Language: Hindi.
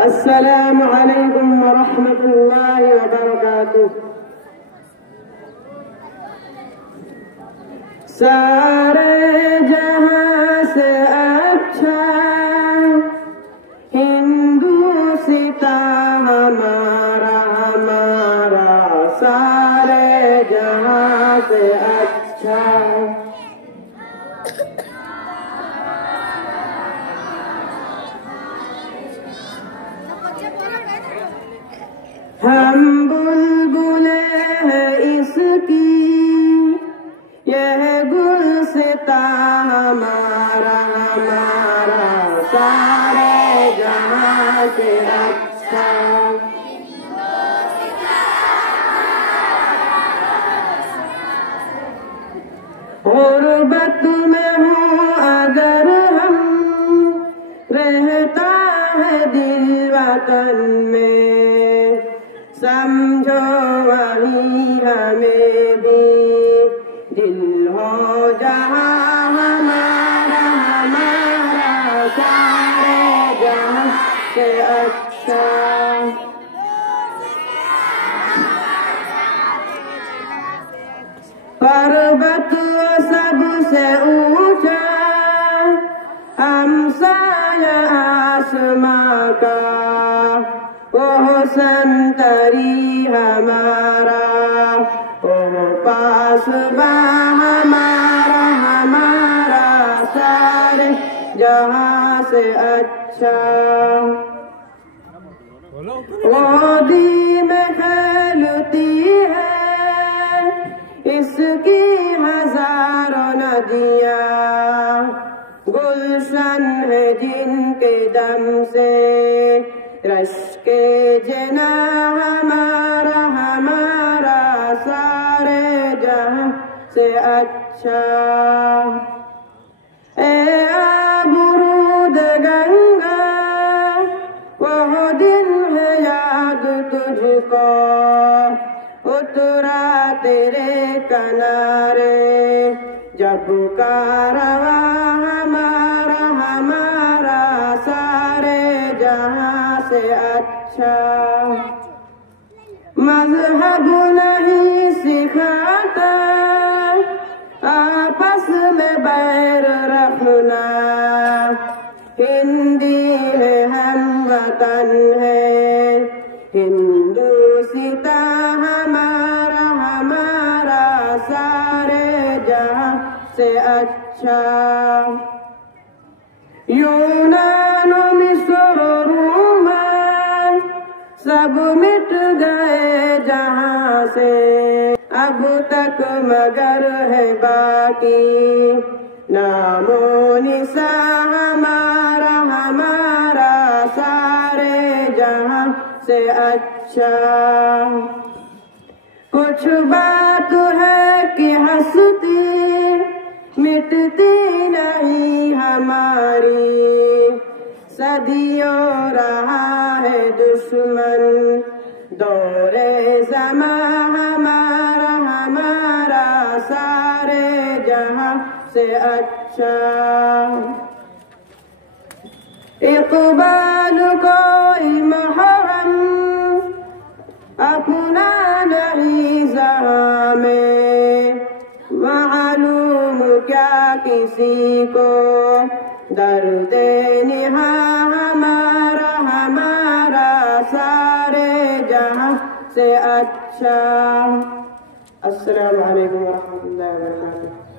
अस्सलामु अलैकुम व रहमतुल्लाहि व बरकातुह। सारे जहां से अच्छा हिंदुस्ता हमारा हमारा, सारे जहां से अच्छा। हम बुलबुले हैं इसकी, यह गुलसिता हमारा हमारा, सारे जहां से अच्छा। गुर्बत में हूँ अगर हम, रहता है दिल वतन में, समझो वही हमें भी दिल हो जहाँ हमारा हमारा, सारे जहाँ से अच्छा। पर्वत सबसे ऊंचा हमसाया आसमां का, ओह संतरी हमारा, ओह पासबा हमारा हमारा, सारे जहां से अच्छा। गोदी में फैलती है इसकी हजारों नदियाँ, गुलशन है जिनके दम से रश के जना हमारा हमारा, सारे जहां से अच्छा। ए आबरूद गंगा वो दिन है याद तुझको, उतरा तेरे किनारे जब कारवा हमारा हमारा, सारे जहां से अच्छा। मजहब नहीं सिखाता आपस में बैर रखना, हिंदी है हम वतन है हिंदुस्ता हमारा हमारा, सारे जहां से अच्छा। यूनान मिस्र रोम सब मिट गए जहां से, अब तक मगर है बाकी नामो निशा हमारा हमारा, सारे जहां से अच्छा। कुछ बात है कि हंसती मिटती नहीं हमारी, सदियों रहा है दुश्मन दौरे ज़मा हमारा हमारा, सारे जहां से अच्छा। इक़बाल कोई महरम अपना नहीं जहां में, मालूम क्या किसी को दर्द निहा हमारा हमारा, सारे जहां से अच्छा। अस्सलामु अलैकुम व रहमतुल्लाहि व बरकातुहू।